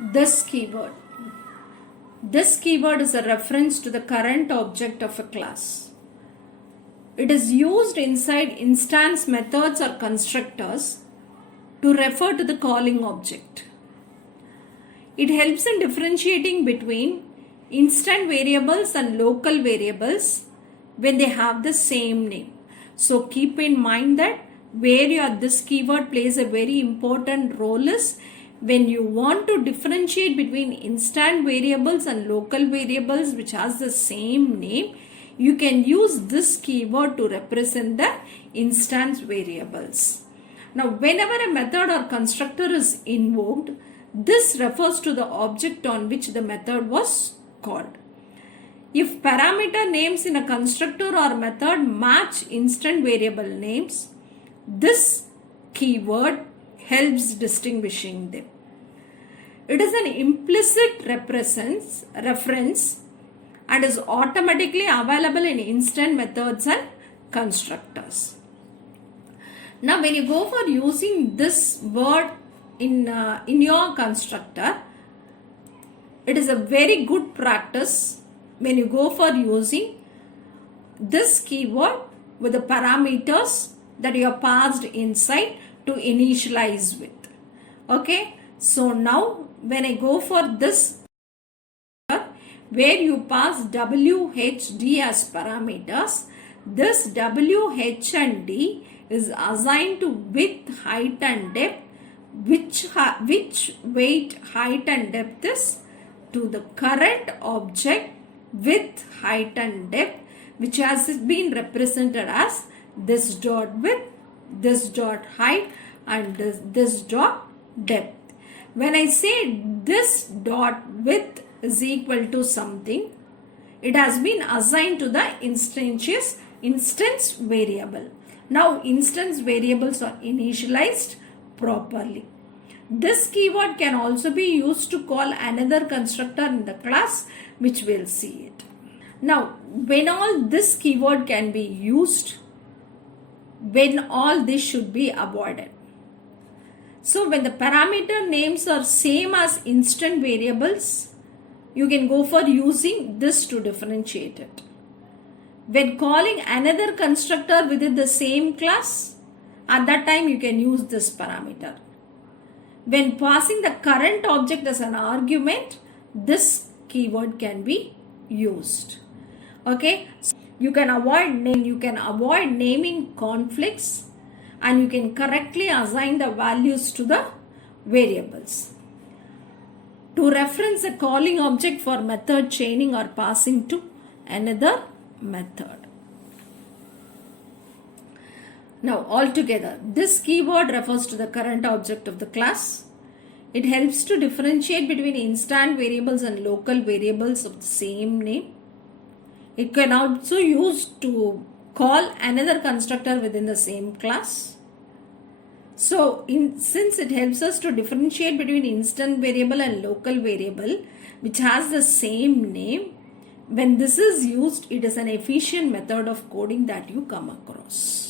This keyword. This keyword is a reference to the current object of a class. It is used inside instance methods or constructors to refer to the calling object. It helps in differentiating between instant variables and local variables when they have the same name. So keep in mind that where this keyword plays a very important role is when you want to differentiate between instant variables and local variables which has the same name, you can use this keyword to represent the instance variables. Now, whenever a method or constructor is invoked, this refers to the object on which the method was called. If parameter names in a constructor or method match instant variable names, this keyword helps distinguishing them. It is an implicit reference and is automatically available in instant methods and constructors. Now, when you go for using this word in your constructor, it is a very good practice when you go for using this keyword with the parameters that you have passed inside to initialize with. Okay, so now when I go for this where you pass W, H, D as parameters, this W, H and D is assigned to width, height and depth. Which weight, height and depth is to the current object width, height and depth, which has been represented as this dot width, this dot height and this dot depth. When I say this dot width is equal to something, it has been assigned to the instance variable. Now instance variables are initialized properly. This keyword can also be used to call another constructor in the class, which we'll see it. Now, when all this keyword can be used, when all this should be avoided. So when the parameter names are same as instant variables, you can go for using this to differentiate it. When calling another constructor within the same class, at that time you can use this parameter. When passing the current object as an argument, this keyword can be used. Okay, so you can avoid naming conflicts and you can correctly assign the values to the variables. To reference a calling object for method chaining or passing to another method. Now altogether, this keyword refers to the current object of the class. It helps to differentiate between instant variables and local variables of the same name. It can also be used to call another constructor within the same class. So, since it helps us to differentiate between instant variable and local variable which has the same name, when this is used, it is an efficient method of coding that you come across.